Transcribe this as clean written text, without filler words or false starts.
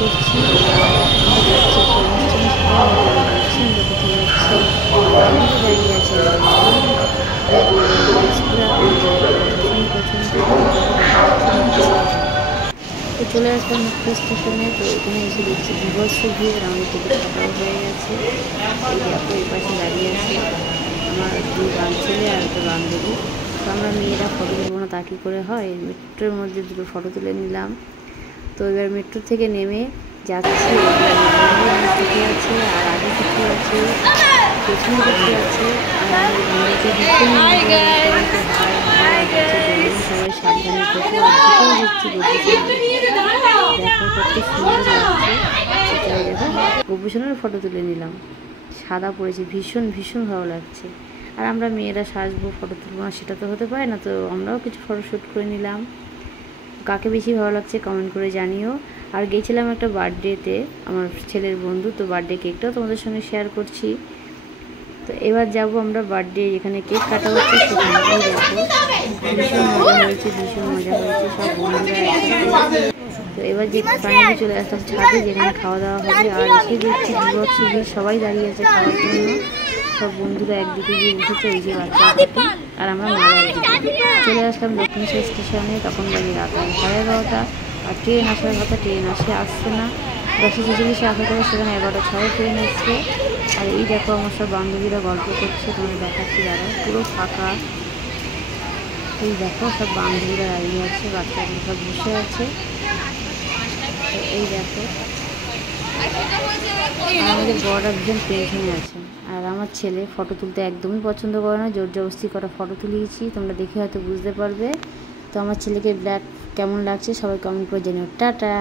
করছি। আমরা যাচ্ছি একটা অনুষ্ঠানে, সবাই মিলে যাচ্ছি। আমরা কোথায় যাচ্ছি? বাইরে দাঁড়িয়ে আছে গাছগুলা, ওই জায়গাটা ভীষণ পছন্দ। তো চলে আসলাম মেট্রো স্টেশনে। তো এখানে এসে দেখছি বিভৎস ভিড়, আর আমাদের টিকিট কাটাও হয়ে গেছে। এই দেখো এই পাশে দাঁড়িয়ে আছে আমার দুই ছেলে আর একটা বান্ধবী। তো আমরা মেয়েরা ফটো তুলবো না, তা কী করে হয়, মেট্রোর মধ্যে দুটো ফটো তুলে নিলাম। তো এবার মেট্রো থেকে নেমে যাচ্ছি, কিছু আছে আর আগে কিছু আছে, পেছনে কিছু আছে। আর আমাদের বন্ধুকে ভীষণ সবাই সাবধানে থেকে দেখছি দেখো কত সুন্দর লাগছে। সেটাই দেখো গোপীসোনার ফটো তুলে নিলাম, সাদা পড়েছে, ভীষণ ভীষণ ভালো লাগছে। আর আমরা মেয়েরা সাজবো, ফটো তুলবো না সেটা তো হতে পারে না, তো আমরাও কিছু ফটো শ্যুট করে নিলাম। কাকে বেশি ভালো লাগছে কমেন্ট করে জানিও। আর গেছিলাম একটা বার্থডেতে, আমার ছেলের বন্ধু, তো বার্থডে কেকটাও তোমাদের সঙ্গে শেয়ার করছি। তো এবার যাব আমরা বার্থডে যেখানে কেক কাটা হচ্ছে সেখানে। দেখো ভীষণ মজা হয়েছে, ভীষণ মজা হয়েছে, সব বন্ধুরা একসাথে। তো এবার যে ফাইনালি চলে আসলাম ছাদে, যেখানে খাওয়া দাওয়া হবে। আর এসে দেখছি বিভৎস ভিড়, সবাই দাঁড়িয়ে আছে খাওয়ার জন্য। সব বন্ধুরা একদিকে গিয়ে বসেছে, ওই যে বাচ্চা, আর আমরা মারা একদিকে। চলে আসলাম দক্ষিণেশ্বর স্টেশনে, তখন বাজে রাত 11:30। আর ট্রেন আসার কথা, ট্রেন আসছে না। 10:46 আসার কথা, সেখানে 11:06 ট্রেন এসছে। আর এই দেখো আমার সব বান্ধবীরা গল্প করছে, তোমাদের দেখাচ্ছি দাঁড়া, পুরো ফাঁকা। এই দেখো সব বান্ধবীরা দাঁড়িয়ে আছে, বাচ্চাগুলো সব বসে আছে। তো এই দেখো আমাদের বড়রা ভীষণ টেনশনে আছে। আর আমার ছেলে ফটো তুলতে একদমই পছন্দ করে না, জোর জবরদস্তি করা ফটো তুলিয়েছি, তোমরা দেখে হয়তো বুঝতে পারবে। তো আমার ছেলেকে ব্ল্যাক কেমন লাগছে সবাই কমেন্ট করে জানিও। টাটা।